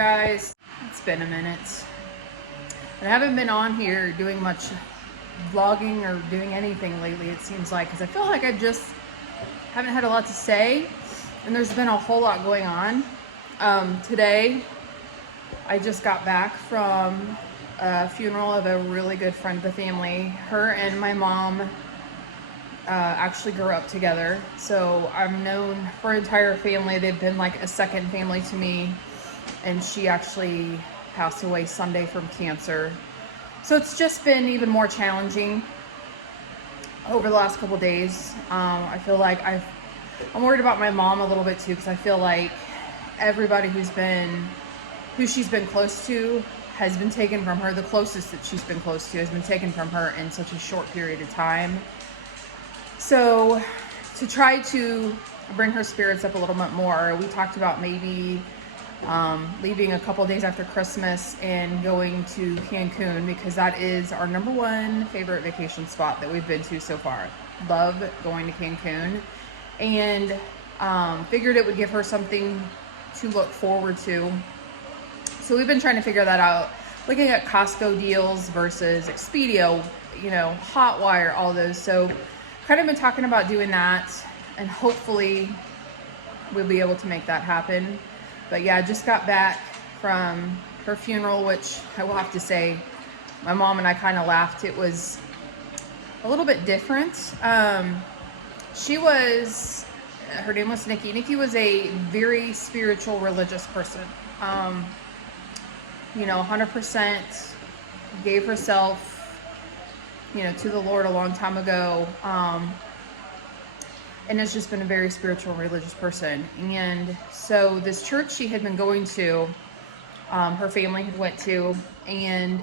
guys? It's been a minute. And I haven't been on here doing much vlogging or doing anything lately, it seems like, because I feel like I just haven't had a lot to say, and there's been a whole lot going on. Today, I just got back from a funeral of a really good friend of the family. Her and my mom actually grew up together, so I've known her entire family. They've been like a second family to me, and she actually passed away Sunday from cancer. So it's just been even more challenging over the last couple days. I feel like I'm worried about my mom a little bit too, because I feel like everybody who she's been close to has been taken from her. The closest that she's been close to has been taken from her in such a short period of time. So to try to bring her spirits up a little bit more, we talked about maybe leaving a couple days after Christmas and going to Cancun, because that is our number one favorite vacation spot that we've been to so far. Love going to Cancun, and figured it would give her something to look forward to. So we've been trying to figure that out, looking at Costco deals versus Expedia, Hotwire, all those. So kind of been talking about doing that, and hopefully we'll be able to make that happen. But yeah, I just got back from her funeral, which I will have to say, my mom and I kind of laughed. It was a little bit different. Her name was Nikki. Nikki was a very spiritual, religious person. 100% gave herself, to the Lord a long time ago. And has just been a very spiritual, religious person. And so this church she had been going to, her family had went to, and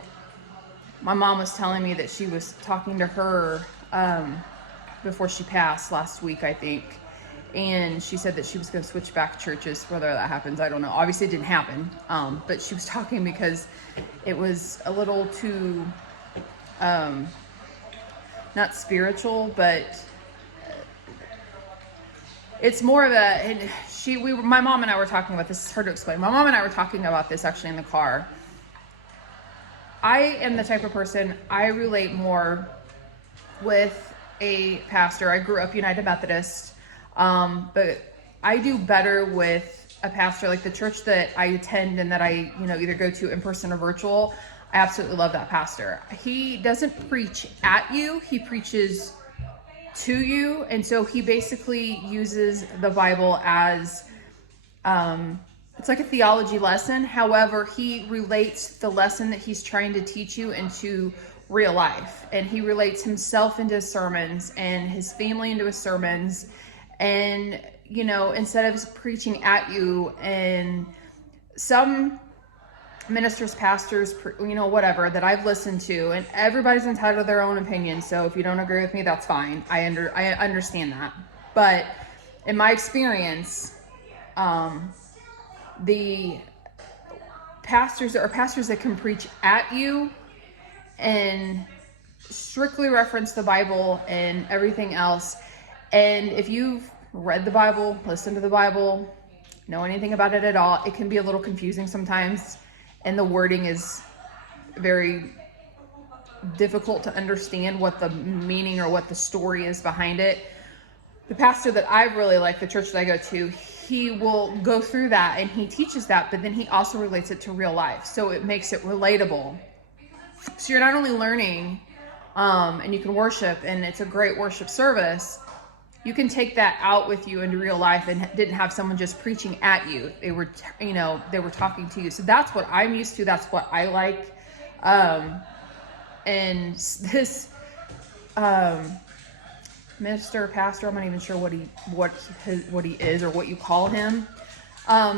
my mom was telling me that she was talking to her before she passed last week, I think. And she said that she was going to switch back churches. Whether that happens, I don't know. Obviously it didn't happen. But she was talking because it was a little too, not spiritual, but it's more of my mom and I were talking about this. It's hard to explain. My mom and I were talking about this actually in the car. I am the type of person, I relate more with a pastor. I grew up United Methodist, but I do better with a pastor, like the church that I attend and that I, either go to in person or virtual. I absolutely love that pastor. He doesn't preach at you, he preaches to you. And so he basically uses the Bible as it's like a theology lesson. However, he relates the lesson that he's trying to teach you into real life, and he relates himself into his sermons and his family into his sermons. And instead of preaching at you, and some ministers, pastors, whatever, that I've listened to, and everybody's entitled to their own opinion. So if you don't agree with me, that's fine. I understand that. But in my experience, the pastors that can preach at you and strictly reference the Bible and everything else. And if you've read the Bible, listened to the Bible, know anything about it at all, it can be a little confusing sometimes. And the wording is very difficult to understand what the meaning or what the story is behind it. The pastor that I really like, the church that I go to, he will go through that and he teaches that, but then he also relates it to real life. So it makes it relatable. So you're not only learning, and you can worship, and it's a great worship service, you can take that out with you into real life and didn't have someone just preaching at you. They were, they were talking to you. So that's what I'm used to. That's what I like. And this minister, pastor, I'm not even sure what he is or what you call him.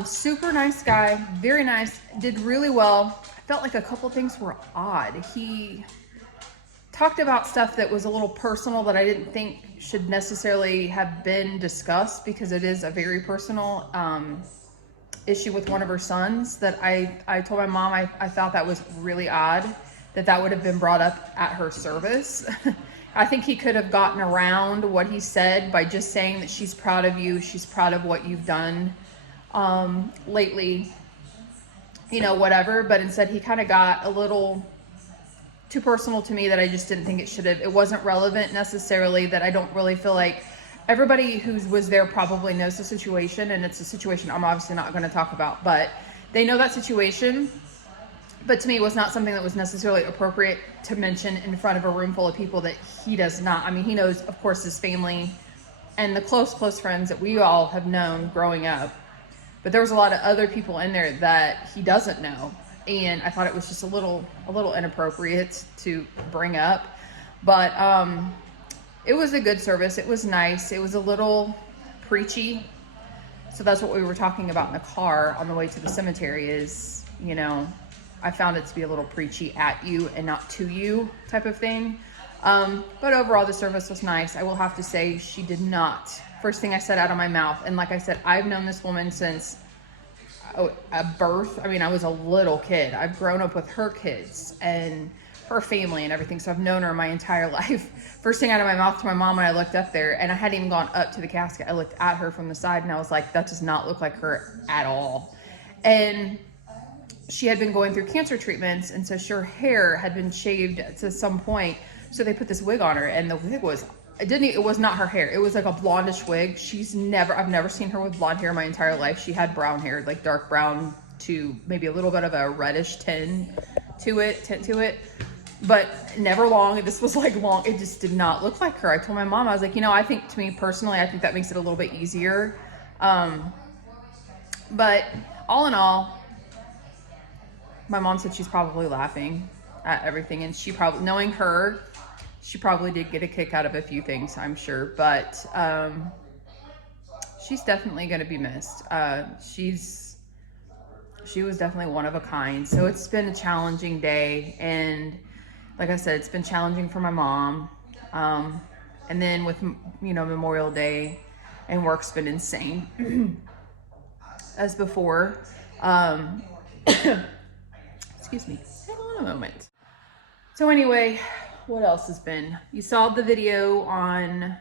Super nice guy, very nice, did really well. I felt like a couple things were odd. He talked about stuff that was a little personal that I didn't think should necessarily have been discussed, because it is a very personal issue with one of her sons that I told my mom I thought that was really odd that would have been brought up at her service. I think he could have gotten around what he said by just saying that she's proud of you, she's proud of what you've done lately whatever. But instead he kind of got a little too personal to me that I just didn't think it wasn't relevant necessarily, that I don't really feel like everybody who was there probably knows the situation, and it's a situation I'm obviously not going to talk about, but they know that situation. But to me, it was not something that was necessarily appropriate to mention in front of a room full of people that he does not. I mean, he knows, of course, his family and the close friends that we all have known growing up. But there was a lot of other people in there that he doesn't know. And I thought it was just a little inappropriate to bring up. But it was a good service. It was nice. It was a little preachy. So that's what we were talking about in the car on the way to the cemetery is, I found it to be a little preachy at you and not to you type of thing. But overall, the service was nice. I will have to say she did not. First thing I said out of my mouth. And like I said, I've known this woman since birth. I mean, I was a little kid. I've grown up with her kids and her family and everything. So I've known her my entire life. First thing out of my mouth to my mom when I looked up there, and I hadn't even gone up to the casket. I looked at her from the side and I was like, that does not look like her at all. And she had been going through cancer treatments, and so her hair had been shaved to some point. So they put this wig on her, and the wig was, it was not her hair. It was like a blondish wig. I've never seen her with blonde hair my entire life. She had brown hair, like dark brown to maybe a little bit of a reddish tint to it, but never long. This was like long. It just did not look like her. I told my mom, I was like, I think, to me personally, I think that makes it a little bit easier. But all in all, my mom said she's probably laughing at everything, and she probably, knowing her, she probably did get a kick out of a few things, I'm sure, but she's definitely going to be missed. She was definitely one of a kind. So it's been a challenging day, and like I said, it's been challenging for my mom. And then with, Memorial Day and work's been insane as before. Excuse me, hang on a moment. So anyway, what else has been? You saw the video on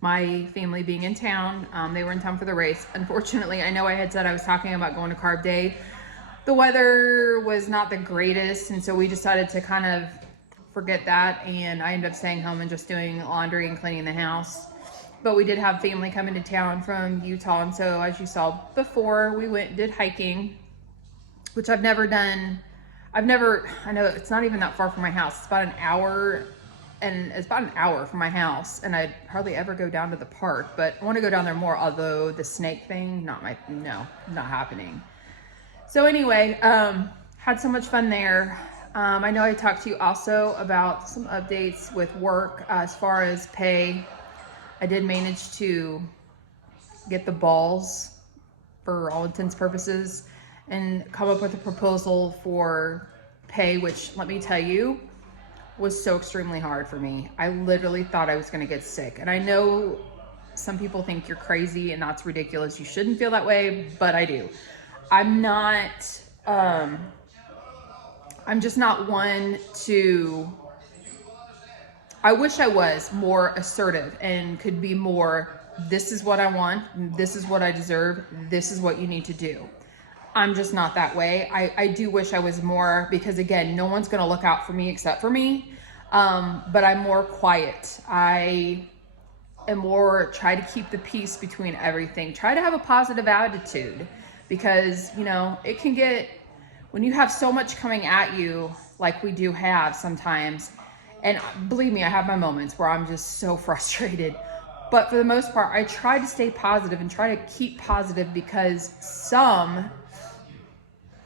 my family being in town. They were in town for the race. Unfortunately, I know I had said I was talking about going to Carb Day. The weather was not the greatest, and so we decided to kind of forget that, and I ended up staying home and just doing laundry and cleaning the house. But we did have family come into town from Utah, and so as you saw before, we went and did hiking, which I've never done. I know it's not even that far from my house. It's about an hour, and it's about an hour from my house, and I hardly ever go down to the park, but I want to go down there more, although the snake thing, not happening. So anyway, had so much fun there. I know I talked to you also about some updates with work as far as pay. I did manage to get the balls, for all intents and purposes, and come up with a proposal for pay, which, let me tell you, was so extremely hard for me. I literally thought I was going to get sick. And I know some people think you're crazy and that's ridiculous. You shouldn't feel that way, but I do. I'm just not one to, I wish I was more assertive and could be more, this is what I want, this is what I deserve, this is what you need to do. I'm just not that way. I do wish I was more, because again, no one's going to look out for me except for me. But I'm more quiet. I am more, try to keep the peace between everything. Try to have a positive attitude, because, it can get, when you have so much coming at you, like we do have sometimes, and believe me, I have my moments where I'm just so frustrated. But for the most part, I try to stay positive and try to keep positive, because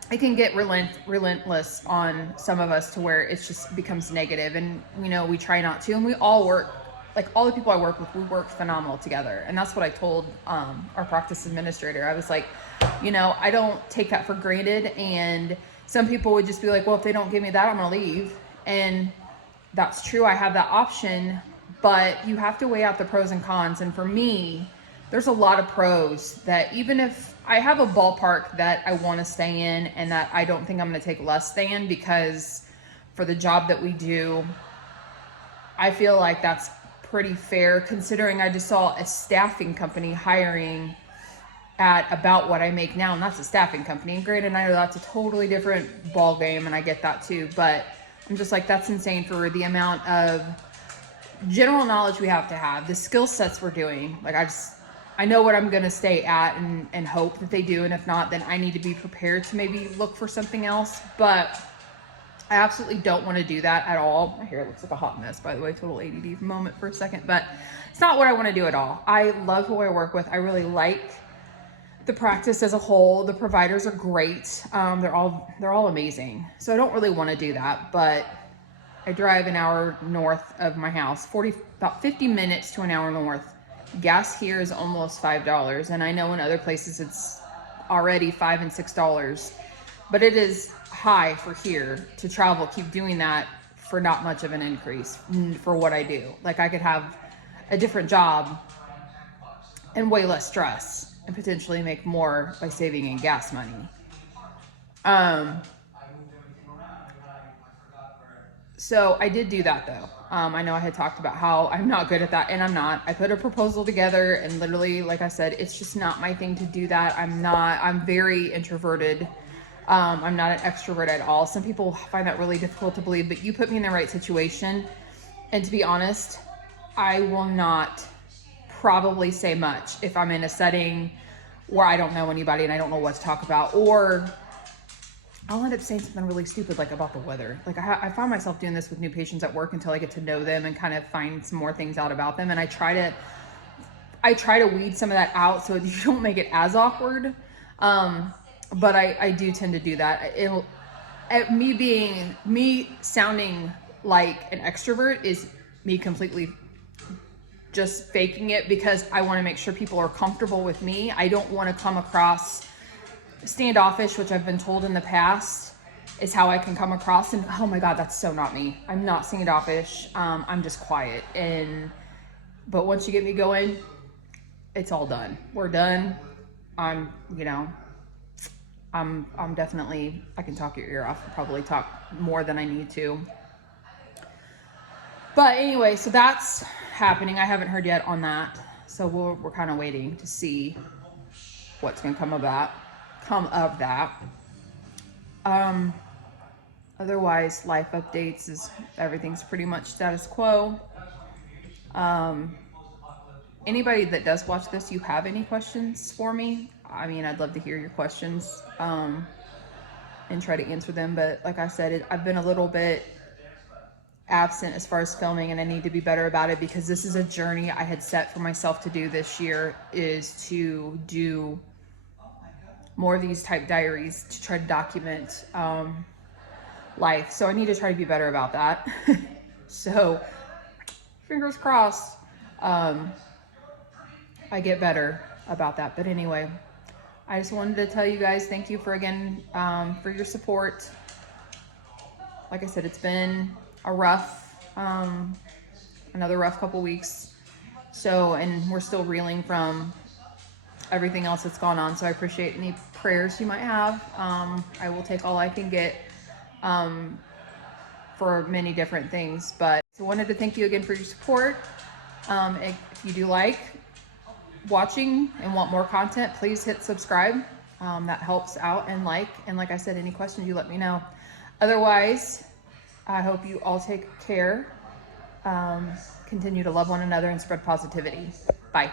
it can get relentless on some of us to where it just becomes negative, and we try not to, and we all work, like all the people I work with, we work phenomenal together. And that's what I told our practice administrator. I was like, I don't take that for granted. And some people would just be like, well, if they don't give me that, I'm gonna leave. And that's true, I have that option, but you have to weigh out the pros and cons. And for me, there's a lot of pros that, even if I have a ballpark that I want to stay in and that I don't think I'm going to take less than, because for the job that we do, I feel like that's pretty fair, considering I just saw a staffing company hiring at about what I make now, and that's a staffing company. And granted, I know that's a totally different ball game, and I get that too, but I'm just like, that's insane for the amount of general knowledge we have to have, the skill sets we're doing. Like, I know what I'm going to stay at and hope that they do. And if not, then I need to be prepared to maybe look for something else. But I absolutely don't want to do that at all. My hair looks like a hot mess, by the way, total ADD moment for a second, but it's not what I want to do at all. I love who I work with. I really like the practice as a whole. The providers are great. They're all amazing. So I don't really want to do that, but I drive an hour north of my house, about 50 minutes to an hour north. Gas here is almost $5, and I know in other places it's already $5 and $6, but it is high for here to travel, keep doing that for not much of an increase for what I do. Like, I could have a different job and way less stress and potentially make more by saving in gas money. So I did do that though. I know I had talked about how I'm not good at that, and I'm not. I put a proposal together, and literally, like I said, it's just not my thing to do that. I'm very introverted. I'm not an extrovert at all. Some people find that really difficult to believe, but you put me in the right situation. And to be honest, I will not probably say much if I'm in a setting where I don't know anybody and I don't know what to talk about, or I'll end up saying something really stupid, like about the weather. Like, I find myself doing this with new patients at work until I get to know them and kind of find some more things out about them. And I try to weed some of that out so you don't make it as awkward. But I do tend to do that. Me sounding like an extrovert is me completely just faking it, because I want to make sure people are comfortable with me. I don't want to come across standoffish, which I've been told in the past is how I can come across. And oh my God, that's so not me. I'm not standoffish. I'm just quiet. But once you get me going, it's all done. We're done. I'm definitely, I can talk your ear off, probably talk more than I need to. But anyway, so that's happening. I haven't heard yet on that. So we're kind of waiting to see what's going to come of that. Otherwise, life updates is everything's pretty much status quo. Anybody that does watch this, you have any questions for me? I mean, I'd love to hear your questions and try to answer them. But like I said, I've been a little bit absent as far as filming, and I need to be better about it, because this is a journey I had set for myself to do this year, is to do more of these type diaries to try to document life. So I need to try to be better about that. So fingers crossed I get better about that. But anyway, I just wanted to tell you guys thank you for your support. Like I said, it's been a another rough couple weeks. So, and we're still reeling from everything else that's gone on. So I appreciate any prayers you might have. I will take all I can get for many different things. But I wanted to thank you again for your support. If you do like watching and want more content, please hit subscribe. That helps out. And like I said, any questions, you let me know. Otherwise, I hope you all take care. Continue to love one another and spread positivity. Bye.